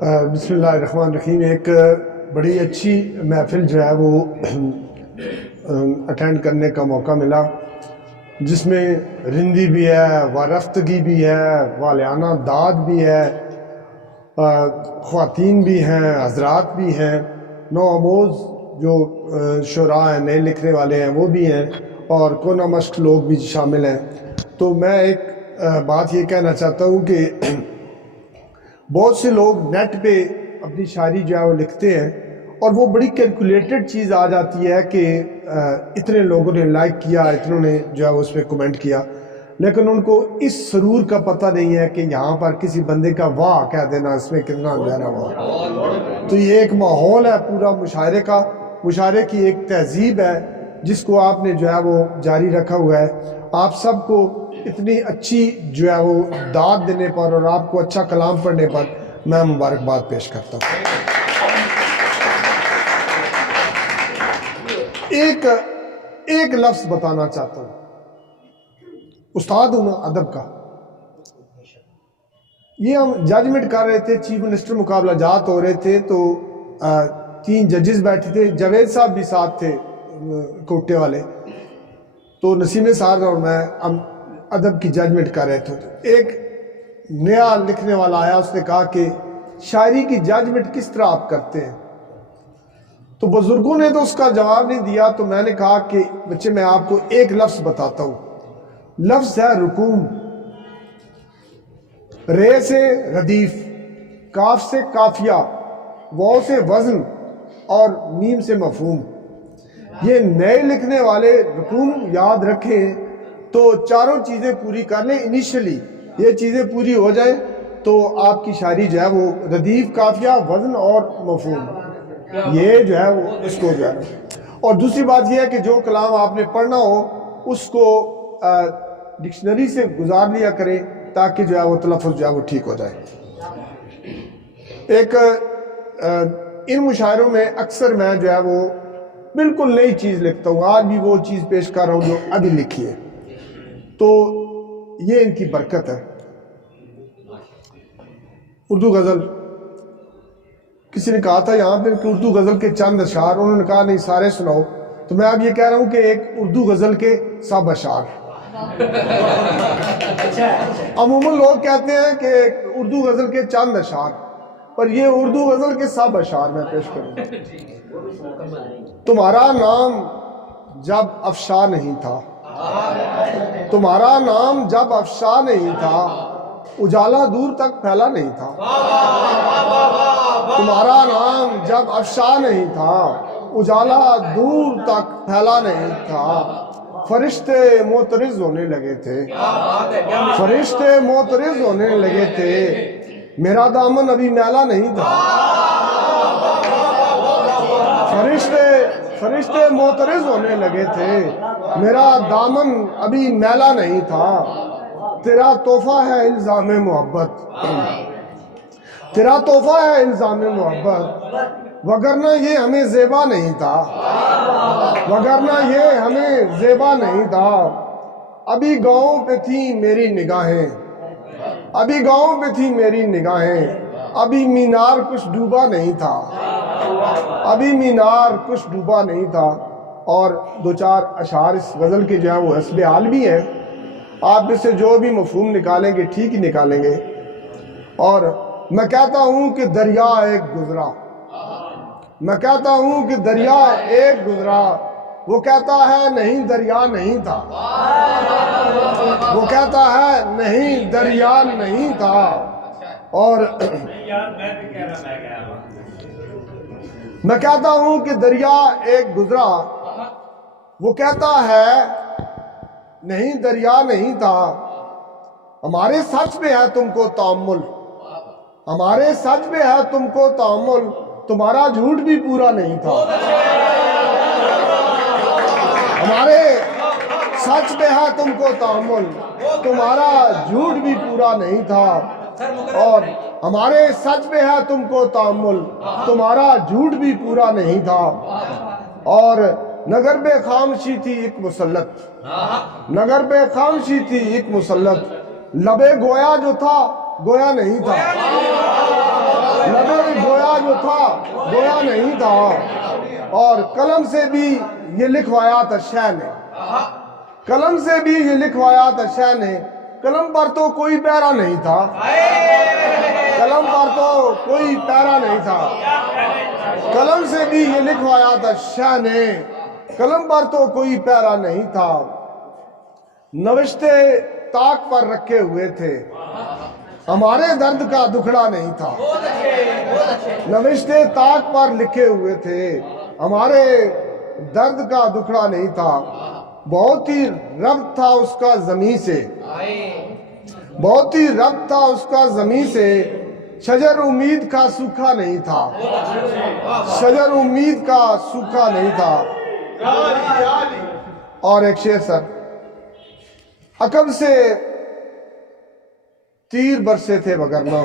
بسم اللہ الرحمن الرحیم۔ ایک بڑی اچھی محفل جو ہے وہ اٹینڈ کرنے کا موقع ملا، جس میں رندی بھی ہے، وارفتگی بھی ہے، والیانہ داد بھی ہے، خواتین بھی ہیں، حضرات بھی ہیں، نو آموز جو شعراء ہیں، نئے لکھنے والے ہیں وہ بھی ہیں، اور کونا مشق لوگ بھی شامل ہیں۔ تو میں ایک بات یہ کہنا چاہتا ہوں کہ بہت سے لوگ نیٹ پہ اپنی شاعری جو ہے وہ لکھتے ہیں اور وہ بڑی کیلکولیٹڈ چیز آ جاتی ہے کہ اتنے لوگوں نے لائک کیا، اتنوں نے جو ہے اس پہ کمنٹ کیا، لیکن ان کو اس سرور کا پتہ نہیں ہے کہ یہاں پر کسی بندے کا واہ کہہ دینا اس میں کتنا جو ہے نا واہ۔ تو یہ ایک ماحول ہے پورا مشاعرے کا، مشاعرے کی ایک تہذیب ہے جس کو آپ نے جو ہے وہ جاری رکھا ہوا ہے۔ آپ سب کو اتنی اچھی جو ہے وہ داد دینے پر اور آپ کو اچھا کلام پڑھنے پر میں مبارکباد پیش کرتا ہوں۔ ایک لفظ بتانا چاہتا ہوں، استاد ہوں ادب کا۔ یہ ہم ججمنٹ کر رہے تھے، چیف منسٹر مقابلہ جات ہو رہے تھے، تو 3 ججز بیٹھے تھے، جاوید صاحب بھی ساتھ تھے کوٹے والے، تو نسیم صاحب اور میں ہم ادب کی ججمنٹ کر رہے تھے۔ ایک نیا لکھنے والا آیا، اس نے کہا کہ شاعری کی ججمنٹ کس طرح آپ کرتے ہیں؟ تو بزرگوں نے تو اس کا جواب نہیں دیا، تو میں نے کہا کہ بچے میں آپ کو ایک لفظ بتاتا ہوں، لفظ ہے رکوم۔ رے سے ردیف، کاف سے قافیہ، واو سے وزن اور میم سے مفہوم۔ یہ نئے لکھنے والے رکوم یاد رکھیں تو چاروں چیزیں پوری کر لیں، انیشلی یہ چیزیں پوری ہو جائیں تو آپ کی شاعری جو ہے وہ ردیف، قافیہ، وزن اور مفہوم، یہ جو ہے وہ اس کو جو ہے۔ اور دوسری بات یہ ہے کہ جو کلام آپ نے پڑھنا ہو اس کو ڈکشنری سے گزار لیا کریں تاکہ جو ہے وہ تلفظ جو ہے وہ ٹھیک ہو جائے۔ ایک ان مشاعروں میں اکثر میں جو ہے وہ بالکل نئی چیز لکھتا ہوں، آج بھی وہ چیز پیش کر رہا ہوں جو ابھی لکھی ہے، تو یہ ان کی برکت ہے۔ اردو غزل، کسی نے کہا تھا یہاں پہ کہ اردو غزل کے چند اشعار، انہوں نے کہا نہیں سارے سناؤ، تو میں اب یہ کہہ رہا ہوں کہ ایک اردو غزل کے سب اشعار۔ عموماً لوگ کہتے ہیں کہ اردو غزل کے چند اشعار، پر یہ اردو غزل کے سب اشعار میں پیش کروں۔ تمہارا نام جب افشا نہیں تھا، تمہارا نام جب افشا نہیں تھا، اجالا دور تک پھیلا نہیں تھا۔ تمہارا نام جب افشا نہیں تھا، اجالا دور تک پھیلا نہیں تھا۔ فرشتے معترض ہونے لگے تھے، فرشتے معترض ہونے لگے تھے، میرا دامن ابھی میلا نہیں تھا۔ فرشتے معترض ہونے لگے تھے، میرا دامن ابھی میلا نہیں تھا۔ تیرا تحفہ ہے الزام محبت، تیرا تحفہ ہے الزام محبت، وگرنہ یہ ہمیں زیبا نہیں تھا، وگرنہ یہ ہمیں زیبا نہیں تھا۔ ابھی گاؤں پہ تھی میری نگاہیں، ابھی گاؤں پہ تھی میری نگاہیں، ابھی مینار کچھ ڈوبا نہیں تھا، ابھی مینار کچھ ڈوبا نہیں تھا۔ اور 2-4 اشعار اس غزل کے جو ہے وہ حسب حال بھی ہیں، آپ میں سے جو بھی مفہوم نکالیں گے ٹھیک ہی نکالیں گے۔ اور میں کہتا ہوں کہ دریا ایک گزرا، میں کہتا ہوں کہ دریا ایک گزرا، وہ کہتا ہے نہیں دریا نہیں تھا، وہ کہتا ہے نہیں دریا نہیں تھا۔ اور میں کہتا ہوں کہ دریا ایک گزرا، وہ کہتا ہے نہیں دریا نہیں تھا۔ ہمارے سچ پہ ہے تم کو تأمل، ہمارے سچ پہ ہے تم کو تأمل، تمہارا جھوٹ بھی پورا نہیں تھا۔ ہمارے سچ پہ ہے تم کو تأمل، تمہارا جھوٹ بھی پورا نہیں تھا۔ اور ہمارے سچ پہ ہے تم کو تأمل، تمہارا جھوٹ بھی پورا نہیں تھا۔ اور نگر پہ خاموشی تھی ایک مسلط، نگر پہ خاموشی تھی ایک مسلط، لبے گویا جو تھا گویا نہیں تھا، لبے تھا گویا نہیں تھا، اور قلم سے بھی یہ لکھوایا تھا شہ نے، قلم سے بھی یہ لکھوایا تھا شہ نے، قلم پر تو کوئی پیرا نہیں تھا، قلم پر تو کوئی پیرا نہیں تھا، قلم سے بھی یہ لکھوایا تھا شہ نے، قلم پر تو کوئی پیرا نہیں تھا، نوشتے طاق پر رکھے ہوئے تھے، ہمارے درد کا دکھڑا نہیں تھا، نوشتے طاق پر لکھے ہوئے تھے، ہمارے درد کا دکھڑا نہیں تھا، بہت ہی ربط تھا اس کا زمین سے، بہت ہی ربط تھا اس کا زمین سے، شجر امید کا سوکھا نہیں تھا، شجر امید کا سوکھا نہیں تھا۔ اور ایک شعر سر، عقب سے تیر برسے تھے وگرنہ،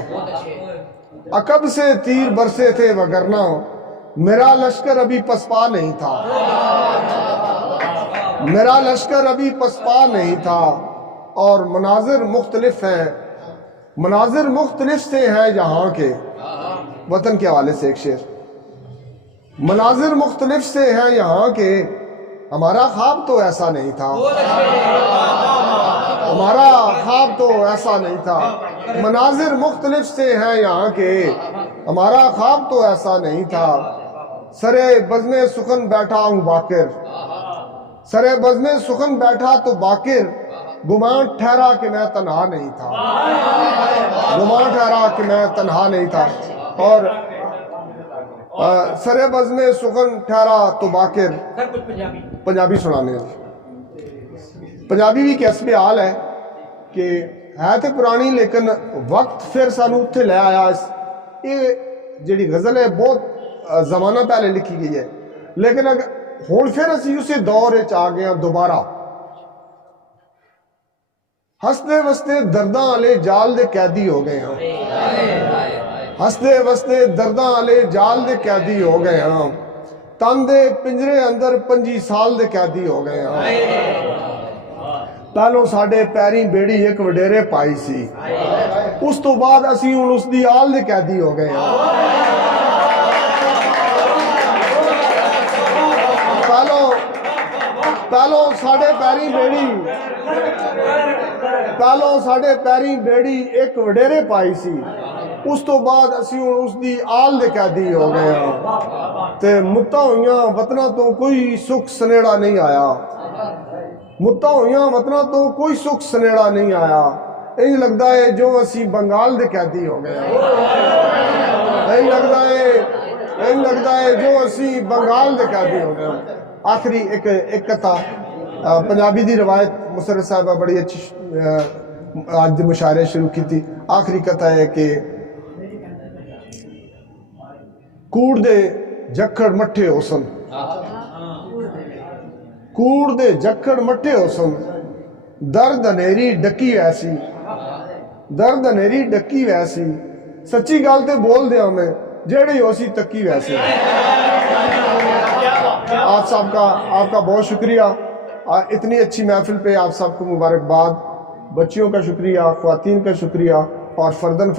عقب سے تیر برسے تھے وگرنہ میرا لشکر ابھی پسپا نہیں تھا، میرا لشکر ابھی پسپا نہیں تھا۔ اور مناظر مختلف ہیں، مناظر مختلف سے ہیں یہاں کے، وطن کے حوالے سے ایک شعر، مناظر مختلف سے ہیں یہاں کے، ہمارا خواب تو ایسا نہیں تھا، ہمارا خواب تو ایسا نہیں تھا، مناظر مختلف سے ہیں یہاں کے، ہمارا خواب تو ایسا نہیں تھا، سرے بزم سخن بیٹھا ہوں باکر، سرے بزم سخن بیٹھا تو باکر، گمان ٹھہرا کہ میں تنہا نہیں تھا، گمان ٹھہرا کہ میں تنہا نہیں تھا۔ اور سرے بزم سخن ٹھہرا تو باکر، پنجابی سنانے ہیں، پنجابی بھی کیسے حال ہے کہ ہے تے پرانی لیکن وقت پھر سانو اتھے لے آیا۔ یہ جڑی غزل ہے بہت زمانہ پہلے لکھی گئی ہے، لیکن ہون پھر اسی اسے دور آ گئے ہیں دوبارہ۔ ہستے وستے درداں والے جال دے قیدی ہو گئے ہیں، ہستے وستے درداں والے جال دے قیدی ہو گئے ہیں، تن دے پنجرے اندر 25 سال دے قیدی ہو گئے ہیں۔ پہلو ساڈے پیریں بیڑی ایک وڈیرے پائی سی، اس تو بعد اسی ہن اس دی آل دے قیدی ہو گئے ہیں۔ پہلو ساڈے پیریں بیڑی، پہلو ساڈے پیریں بیڑی ایک وڈیرے پائی سی، اس تو بعد اسی ہن اس دی آل دے قیدی ہو گئے ہیں۔ تے متا ہوئیاں وطنہ تو کوئی سکھ سنیڑا نہیں آیا، متا ہوئیاں وطنہ تو کوئی سکھ سنیڑا نہیں آیا، انج لگدا ہے جو اسی بنگال دے قیدی ہو گئے ہیں، انج لگدا ہے جو اسی بنگال دے قیدی ہو گئے ہیں۔ آخری ایک کتھا پنجابی دی روایت مسرت صاحبہ بڑی اچھی آج مشاعرے شروع کی تھی۔ آخری کتھا ہے کہ کوڑ دے جکڑ مٹھے ہو سن، کوڑ دے جکڑ مٹھے ہو سن، درد انیری ڈکی ویسی، درد انیری ڈکی ویسی، سچی گل تے بول دیا میں جیڑی ہو سی تکی ویسی۔ آپ کا بہت شکریہ، اتنی اچھی محفل پہ آپ سب کو مبارکباد، بچیوں کا شکریہ، خواتین کا شکریہ، اور فردن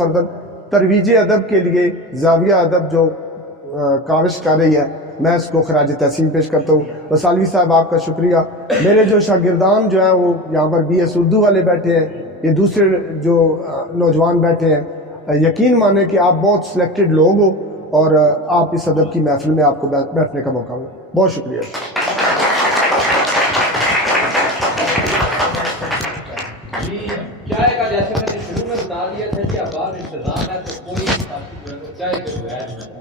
ترویج ادب کے لیے زاویہ ادب جو کاوش کر رہی ہے، میں اس کو خراج تحسین پیش کرتا ہوں۔ وسالوی صاحب آپ کا شکریہ، میرے جو شاگردان جو ہیں وہ یہاں پر بی ایس اردو والے بیٹھے ہیں، یہ دوسرے جو نوجوان بیٹھے ہیں، یقین مانیں کہ آپ بہت سلیکٹڈ لوگ ہو اور آپ اس ادب کی محفل میں آپ کو بیٹھنے کا موقع ملا، بہت شکریہ۔ چائے کا جیسے میں نے شروع میں بتا دیا تھا کہ اب انتظام ہے تو کوئی چائے کے بغیر